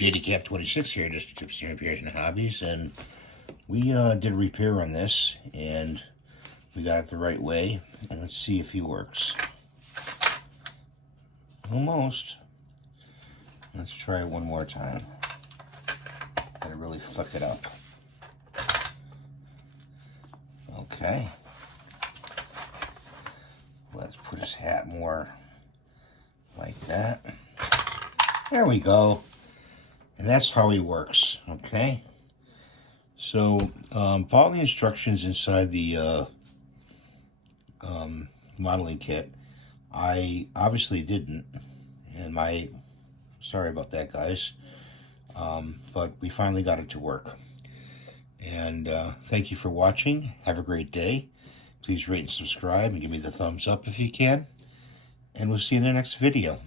JDCap26 here, just tips and repairs and hobbies, and we did a repair on this, and we got it the right way, and let's see if he works. Almost. Let's try it one more time. Gotta really fuck it up. Okay. Let's put his hat more like that. There we go. And that's how he works, okay? So, follow the instructions inside the modeling kit. I obviously didn't, and sorry about that, guys. But we finally got it to work. And thank you for watching. Have a great day. Please rate and subscribe and give me the thumbs up if you can. And we'll see you in the next video.